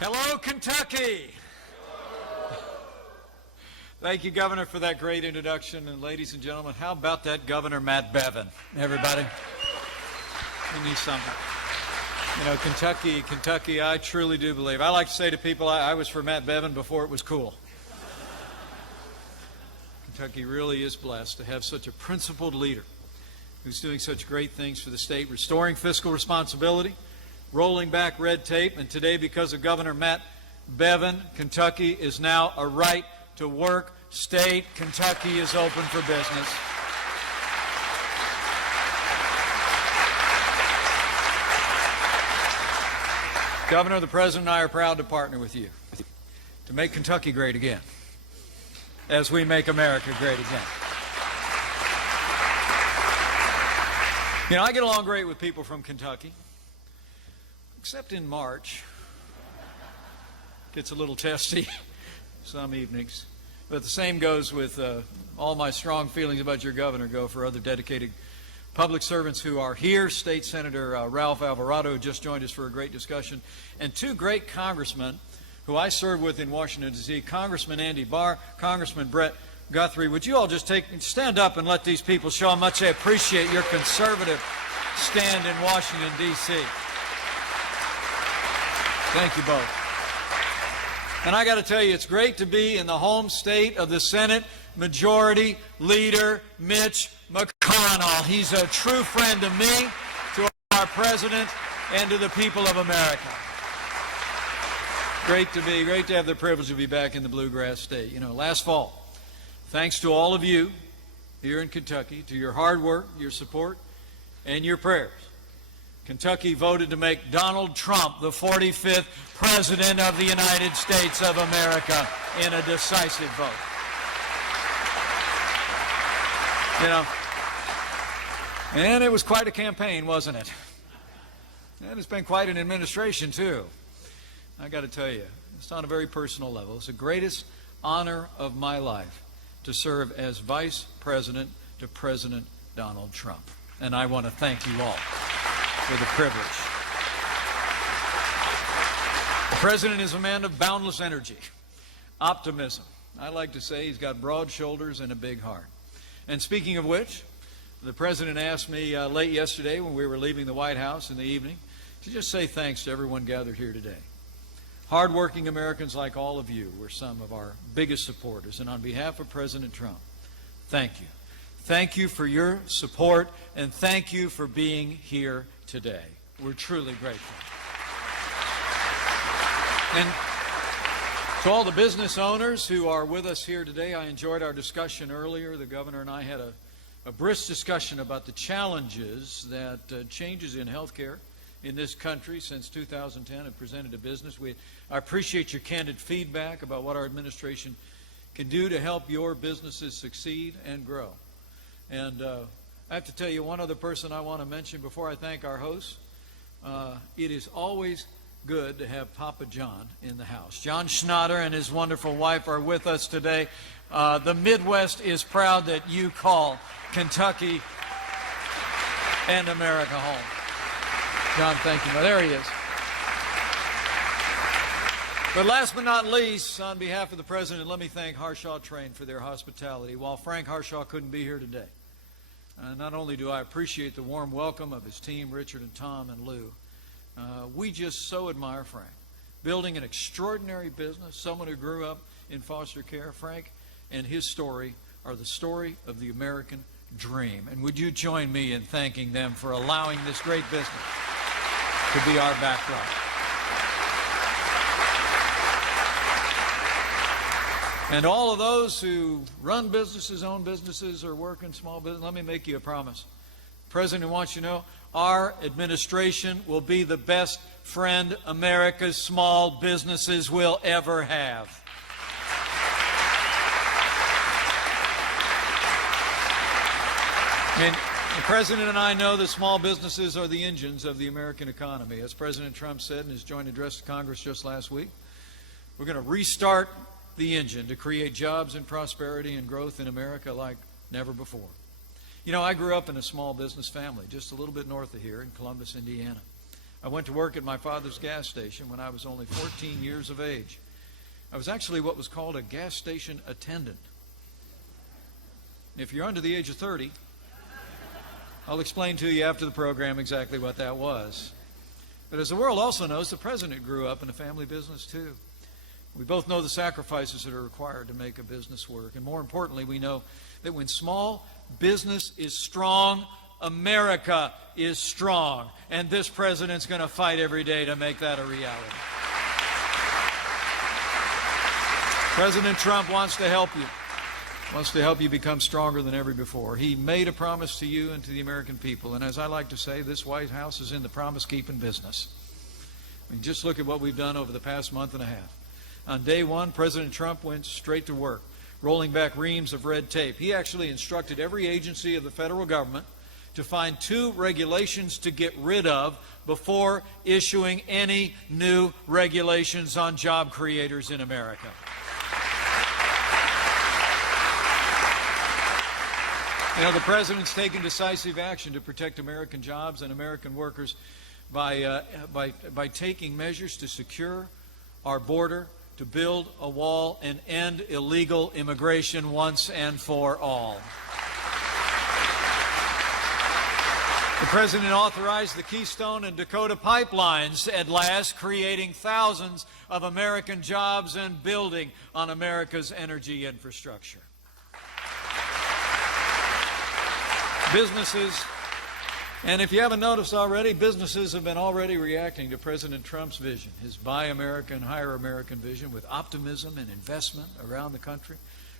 Hello, Kentucky. Thank you, Governor, for that great introduction. And ladies and gentlemen, how about that Governor Matt Bevin? Everybody? We need something. You know, Kentucky, I truly do believe. I like to say to people, I was for Matt Bevin before it was cool. Kentucky really is blessed to have such a principled leader who's doing such great things for the state, restoring fiscal responsibility, rolling back red tape, and today, because of Governor Matt Bevin, Kentucky is now a right-to-work state. Kentucky is open for business. Governor, the President and I are proud to partner with you to make Kentucky great again, as we make America great again. You know, I get along great with people from Kentucky, except in March. Gets a little testy some evenings. But the same goes with all my strong feelings about your governor go for other dedicated public servants who are here. State Senator Ralph Alvarado, who just joined us for a great discussion, and two great congressmen who I served with in Washington, D.C., Congressman Andy Barr, Congressman Brett Guthrie. Would you all just stand up and let these people show how much they appreciate your conservative stand in Washington, D.C. Thank you both. And I got to tell you, it's great to be in the home state of the Senate Majority Leader Mitch McConnell. He's a true friend to me, to our president, and to the people of America. Great to have the privilege to be back in the Bluegrass State. You know, last fall, thanks to all of you here in Kentucky, to your hard work, your support, and your prayers, Kentucky voted to make Donald Trump the 45th President of the United States of America in a decisive vote. You know, and it was quite a campaign, wasn't it? And it's been quite an administration, too. I got to tell you, it's on a very personal level. It's the greatest honor of my life to serve as Vice President to President Donald Trump. And I want to thank you all for the privilege. The President is a man of boundless energy, optimism. I like to say he's got broad shoulders and a big heart. And speaking of which, the President asked me late yesterday when we were leaving the White House in the evening to just say thanks to everyone gathered here today. Hardworking Americans like all of you were some of our biggest supporters. And on behalf of President Trump, thank you. Thank you for your support, and thank you for being here today. We're truly grateful. And to all the business owners who are with us here today, I enjoyed our discussion earlier. The governor and I had a brisk discussion about the challenges that changes in health care in this country since 2010 have presented to business. I appreciate your candid feedback about what our administration can do to help your businesses succeed and grow. And I have to tell you one other person I want to mention before I thank our hosts. It is always good to have Papa John in the house. John Schnatter and his wonderful wife are with us today. The Midwest is proud that you call Kentucky and America home. John, thank you. Well, there he is. But last but not least, on behalf of the President, let me thank Harshaw Train for their hospitality. While Frank Harshaw couldn't be here today, not only do I appreciate the warm welcome of his team, Richard and Tom and Lou, we just so admire Frank. Building an extraordinary business, someone who grew up in foster care. Frank and his story are the story of the American dream. And would you join me in thanking them for allowing this great business to be our backdrop? And all of those who run businesses, own businesses, or work in small business, let me make you a promise. The President wants you to know our administration will be the best friend America's small businesses will ever have. And the President and I know that small businesses are the engines of the American economy. As President Trump said in his joint address to Congress just last week, we're going to restart the engine to create jobs and prosperity and growth in America like never before. You know, I grew up in a small business family just a little bit north of here in Columbus, Indiana. I went to work at my father's gas station when I was only 14 years of age. I was actually what was called a gas station attendant. If you're under the age of 30, I'll explain to you after the program exactly what that was. But as the world also knows, the president grew up in a family business too. We both know the sacrifices that are required to make a business work. And more importantly, we know that when small business is strong, America is strong. And this president's going to fight every day to make that a reality. President Trump wants to help you become stronger than ever before. He made a promise to you and to the American people. And as I like to say, this White House is in the promise-keeping business. I mean, just look at what we've done over the past month and a half. On day one, President Trump went straight to work, rolling back reams of red tape. He actually instructed every agency of the federal government to find 2 regulations to get rid of before issuing any new regulations on job creators in America. You know, the president's taken decisive action to protect American jobs and American workers by taking measures to secure our border, to build a wall and end illegal immigration once and for all. The president authorized the Keystone and Dakota pipelines at last, creating thousands of American jobs and building on America's energy infrastructure. Businesses, and if you haven't noticed already, businesses have been already reacting to President Trump's vision, his Buy American, Hire American vision, with optimism and investment around the country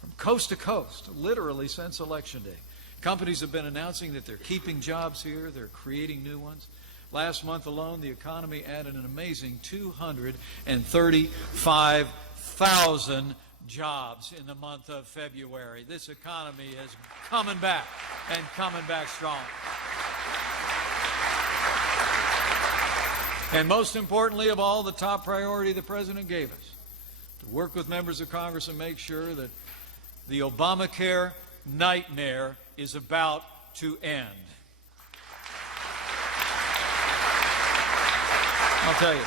from coast to coast, literally since Election Day. Companies have been announcing that they're keeping jobs here, they're creating new ones. Last month alone, the economy added an amazing 235,000 jobs in the month of February. This economy is coming back and coming back strong. And most importantly of all, the top priority the president gave us, to work with members of Congress and make sure that the Obamacare nightmare is about to end. I'll tell you,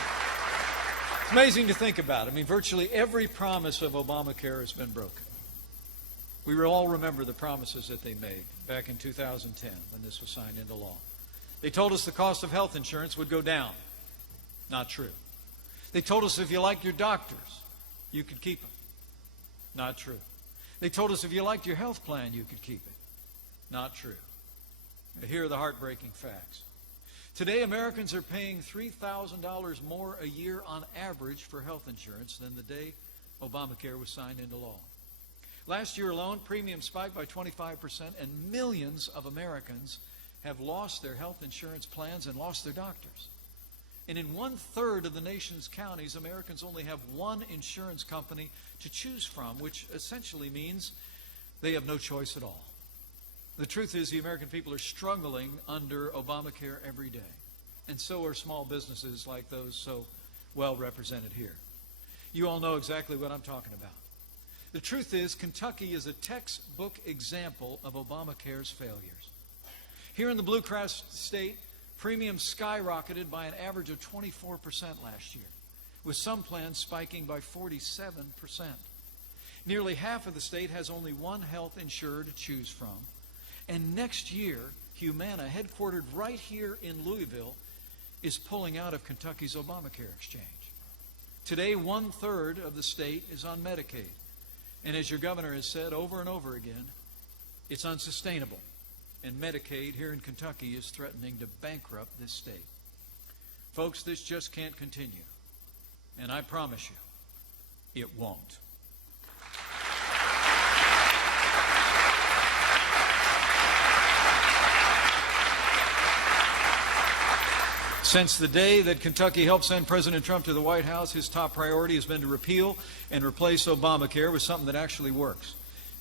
it's amazing to think about. I mean, virtually every promise of Obamacare has been broken. We all remember the promises that they made back in 2010 when this was signed into law. They told us the cost of health insurance would go down. Not true. They told us if you liked your doctors, you could keep them. Not true. They told us if you liked your health plan, you could keep it. Not true. Here are the heartbreaking facts. Today, Americans are paying $3,000 more a year on average for health insurance than the day Obamacare was signed into law. Last year alone, premiums spiked by 25%, and millions of Americans have lost their health insurance plans and lost their doctors. And in 1/3 of the nation's counties, Americans only have one insurance company to choose from, which essentially means they have no choice at all. The truth is, the American people are struggling under Obamacare every day. And so are small businesses like those so well represented here. You all know exactly what I'm talking about. The truth is, Kentucky is a textbook example of Obamacare's failures. Here in the Blue Cross state, premiums skyrocketed by an average of 24% last year, with some plans spiking by 47%. Nearly half of the state has only one health insurer to choose from. And next year, Humana, headquartered right here in Louisville, is pulling out of Kentucky's Obamacare exchange. Today, 1/3 of the state is on Medicaid. And as your governor has said over and over again, it's unsustainable. And Medicaid here in Kentucky is threatening to bankrupt this state. Folks, this just can't continue. And I promise you, it won't. Since the day that Kentucky helped send President Trump to the White House, his top priority has been to repeal and replace Obamacare with something that actually works.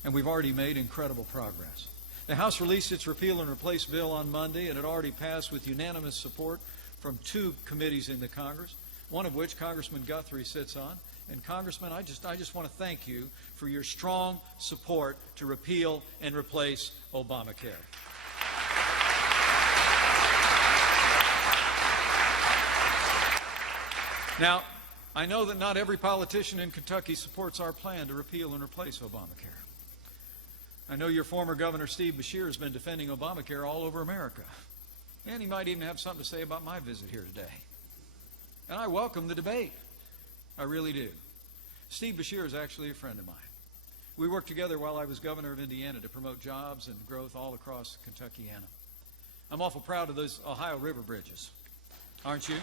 And we've already made incredible progress. The House released its repeal and replace bill on Monday, and it already passed with unanimous support from 2 committees in the Congress, one of which Congressman Guthrie sits on. And Congressman, I just want to thank you for your strong support to repeal and replace Obamacare. Now, I know that not every politician in Kentucky supports our plan to repeal and replace Obamacare. I know your former Governor Steve Beshear has been defending Obamacare all over America. And he might even have something to say about my visit here today. And I welcome the debate. I really do. Steve Beshear is actually a friend of mine. We worked together while I was governor of Indiana to promote jobs and growth all across Kentuckiana. I'm awful proud of those Ohio River bridges, aren't you?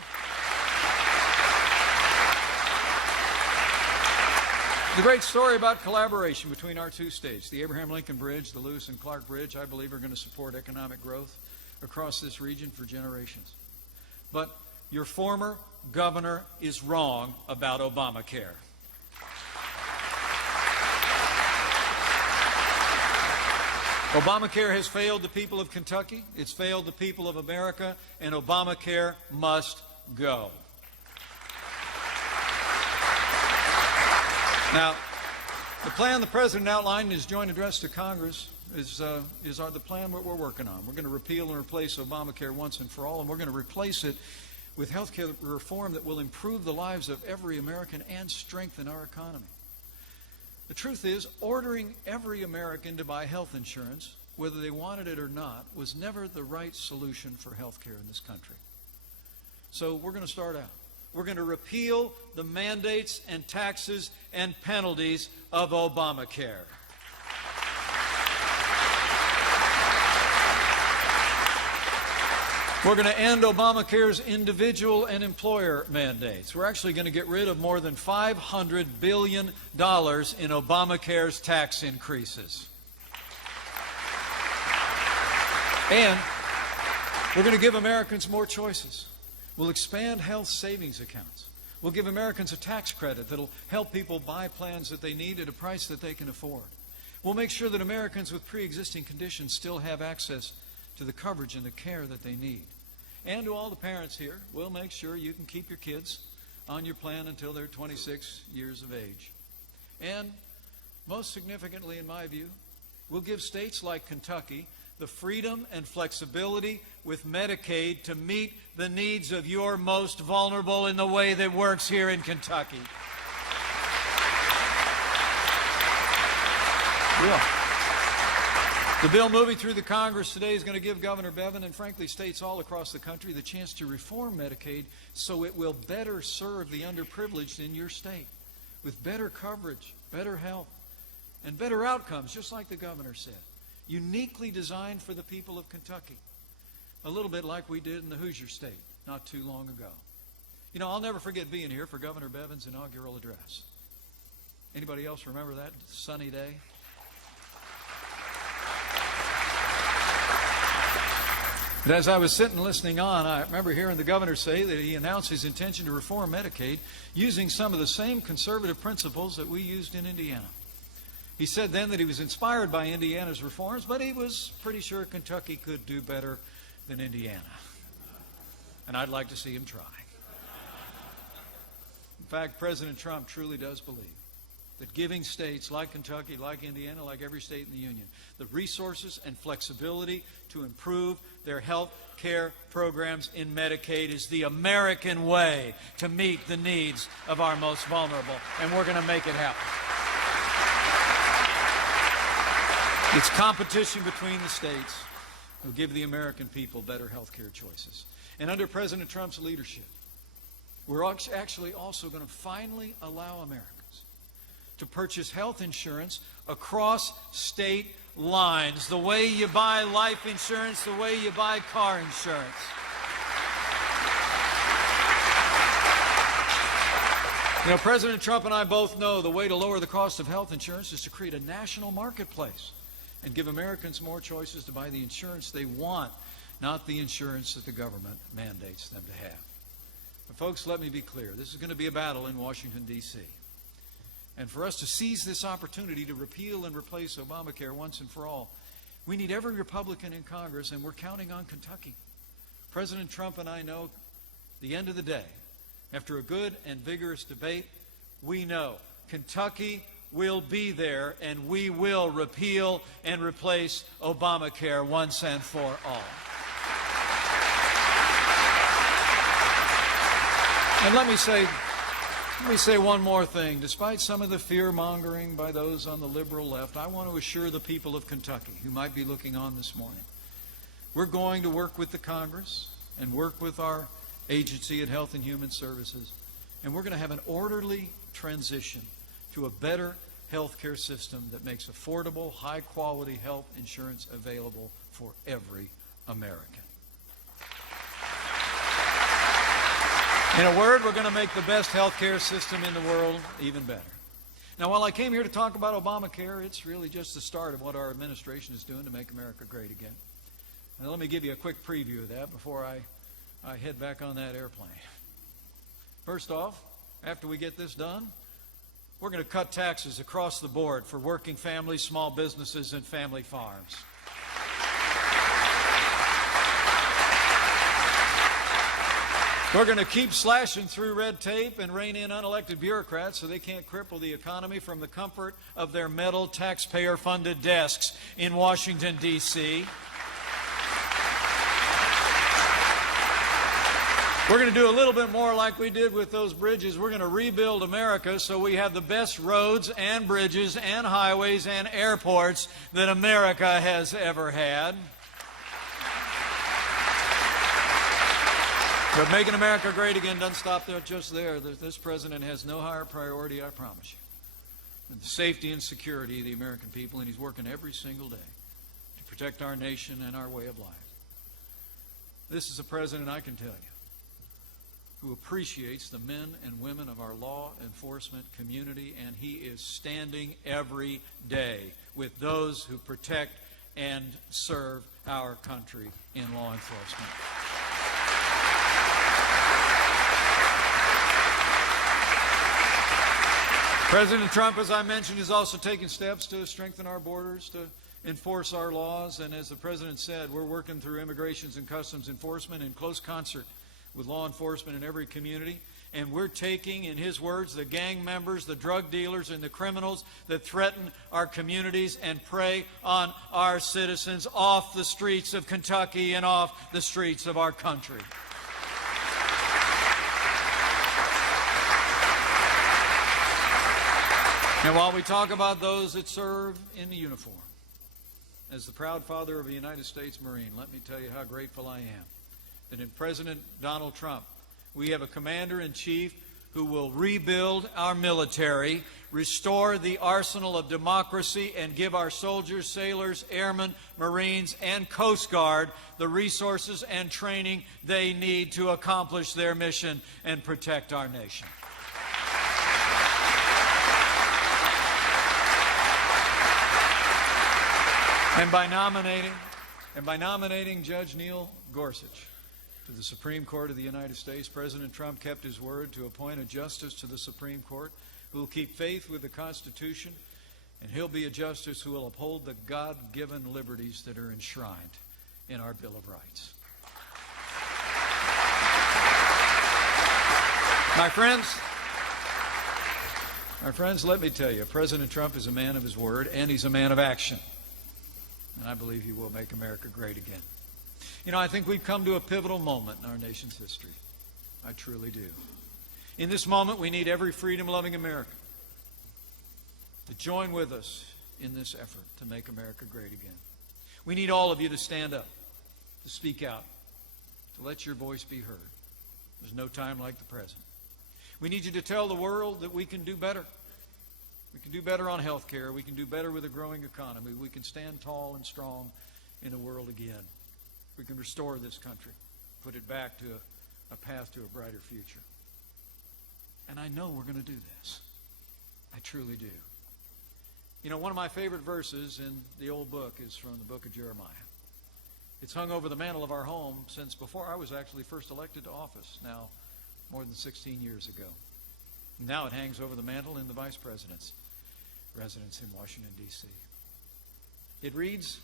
The great story about collaboration between our two states, the Abraham Lincoln Bridge, the Lewis and Clark Bridge, I believe are going to support economic growth across this region for generations. But your former governor is wrong about Obamacare. Obamacare has failed the people of Kentucky, it's failed the people of America, and Obamacare must go. Now, the plan the President outlined in his joint address to Congress is the plan that we're working on. We're going to repeal and replace Obamacare once and for all, and we're going to replace it with health care reform that will improve the lives of every American and strengthen our economy. The truth is, ordering every American to buy health insurance, whether they wanted it or not, was never the right solution for health care in this country. So we're going to start out. We're going to repeal the mandates and taxes and penalties of Obamacare. We're going to end Obamacare's individual and employer mandates. We're actually going to get rid of more than $500 billion in Obamacare's tax increases. And we're going to give Americans more choices. We'll expand health savings accounts. We'll give Americans a tax credit that'll help people buy plans that they need at a price that they can afford. We'll make sure that Americans with pre-existing conditions still have access to the coverage and the care that they need. And to all the parents here, we'll make sure you can keep your kids on your plan until they're 26 years of age. And most significantly, in my view, we'll give states like Kentucky the freedom and flexibility with Medicaid to meet the needs of your most vulnerable in the way that works here in Kentucky. Yeah. The bill moving through the Congress today is going to give Governor Bevin and, frankly, states all across the country the chance to reform Medicaid so it will better serve the underprivileged in your state with better coverage, better health, and better outcomes, just like the governor said. Uniquely designed for the people of Kentucky. A little bit like we did in the Hoosier State not too long ago. You know, I'll never forget being here for Governor Bevin's inaugural address. Anybody else remember that sunny day? But as I was sitting listening on, I remember hearing the governor say that he announced his intention to reform Medicaid using some of the same conservative principles that we used in Indiana. He said then that he was inspired by Indiana's reforms, but he was pretty sure Kentucky could do better than Indiana. And I'd like to see him try. In fact, President Trump truly does believe that giving states like Kentucky, like Indiana, like every state in the Union, the resources and flexibility to improve their health care programs in Medicaid is the American way to meet the needs of our most vulnerable. And we're going to make it happen. It's competition between the states will give the American people better health care choices. And under President Trump's leadership, we're actually also going to finally allow Americans to purchase health insurance across state lines, the way you buy life insurance, the way you buy car insurance. You know, President Trump and I both know the way to lower the cost of health insurance is to create a national marketplace and give Americans more choices to buy the insurance they want, not the insurance that the government mandates them to have. But folks, let me be clear. This is going to be a battle in Washington, D.C. And for us to seize this opportunity to repeal and replace Obamacare once and for all, we need every Republican in Congress, and we're counting on Kentucky. President Trump and I know, at the end of the day, after a good and vigorous debate, we know Kentucky will be there, and we will repeal and replace Obamacare once and for all. And let me say one more thing. Despite some of the fear-mongering by those on the liberal left, I want to assure the people of Kentucky who might be looking on this morning, we're going to work with the Congress and work with our agency at Health and Human Services, and we're going to have an orderly transition to a better health care system that makes affordable, high-quality health insurance available for every American. In a word, we're going to make the best health care system in the world even better. Now, while I came here to talk about Obamacare, it's really just the start of what our administration is doing to make America great again. And let me give you a quick preview of that before I head back on that airplane. First off, after we get this done, we're going to cut taxes across the board for working families, small businesses, and family farms. We're going to keep slashing through red tape and rein in unelected bureaucrats so they can't cripple the economy from the comfort of their metal, taxpayer-funded desks in Washington, D.C. We're going to do a little bit more like we did with those bridges. We're going to rebuild America so we have the best roads and bridges and highways and airports that America has ever had. But making America great again doesn't stop there, just there. This president has no higher priority, I promise you, than the safety and security of the American people, and he's working every single day to protect our nation and our way of life. This is a president, I can tell you, who appreciates the men and women of our law enforcement community, and he is standing every day with those who protect and serve our country in law enforcement. President Trump, as I mentioned, is also taking steps to strengthen our borders, to enforce our laws, and as the President said, we're working through Immigration and Customs Enforcement in close concert with law enforcement in every community, and we're taking, in his words, the gang members, the drug dealers, and the criminals that threaten our communities and prey on our citizens off the streets of Kentucky and off the streets of our country. And while we talk about those that serve in the uniform, as the proud father of a United States Marine, let me tell you how grateful I am that in President Donald Trump, we have a commander-in-chief who will rebuild our military, restore the arsenal of democracy, and give our soldiers, sailors, airmen, Marines, and Coast Guard the resources and training they need to accomplish their mission and protect our nation. And by nominating Judge Neil Gorsuch to the Supreme Court of the United States, President Trump kept his word to appoint a justice to the Supreme Court who will keep faith with the Constitution, and he'll be a justice who will uphold the God-given liberties that are enshrined in our Bill of Rights. My friends, let me tell you, President Trump is a man of his word, and he's a man of action. And I believe he will make America great again. You know, I think we've come to a pivotal moment in our nation's history. I truly do. In this moment, we need every freedom-loving American to join with us in this effort to make America great again. We need all of you to stand up, to speak out, to let your voice be heard. There's no time like the present. We need you to tell the world that we can do better. We can do better on health care. We can do better with a growing economy. We can stand tall and strong in the world again. We can restore this country, put it back to a path to a brighter future. And I know we're going to do this. I truly do. You know, one of my favorite verses in the old book is from the book of Jeremiah. It's hung over the mantle of our home since before I was actually first elected to office, now more than 16 years ago. Now it hangs over the mantle in the Vice President's residence in Washington, D.C. It reads,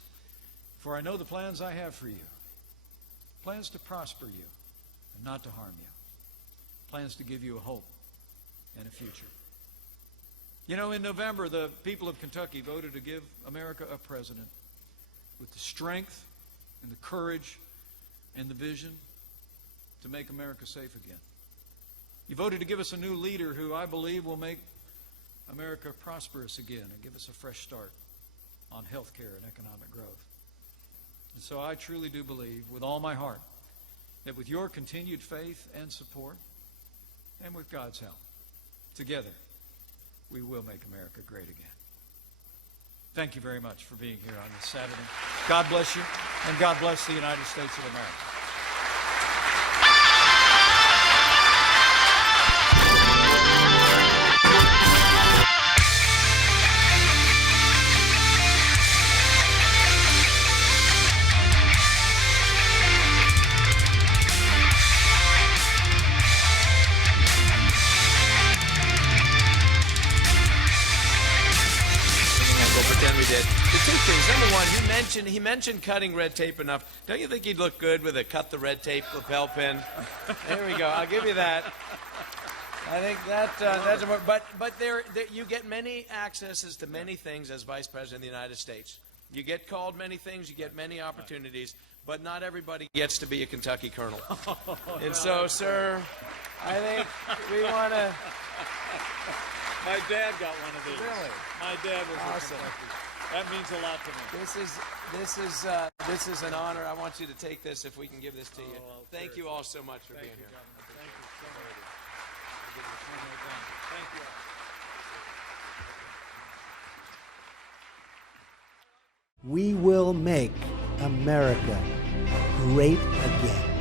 "For I know the plans I have for you, plans to prosper you and not to harm you, plans to give you a hope and a future." You know, in November, the people of Kentucky voted to give America a president with the strength and the courage and the vision to make America safe again. You voted to give us a new leader who I believe will make America prosperous again and give us a fresh start on health care and economic growth. And so I truly do believe with all my heart that with your continued faith and support and with God's help, together we will make America great again. Thank you very much for being here on this Saturday. God bless you, and God bless the United States of America. Pretend we did. The two things. Number one, he mentioned cutting red tape enough. Don't you think he'd look good with a cut the red tape lapel pin? There we go. I'll give you that. I think that's important. But there you get many accesses to many things as Vice President of the United States. You get called many things. You get many opportunities. But not everybody gets to be a Kentucky colonel. And so, sir, I think we want to. My dad got one of these. Really? My dad was Awesome. That means a lot to me. This is an honor. I want you to take this if we can give this to you. Thank you all so much for being here. Governor. Thank you so much. Thank you. We will make America great again.